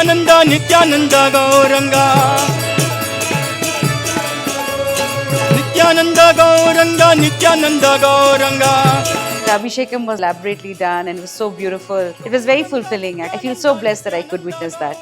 Nithyananda Nithyananda Gauranga Nithyananda Gauranga Nithyananda Gauranga. The Abhishekam was elaborately done and it was so beautiful. It was very fulfilling. I feel so blessed that I could witness that.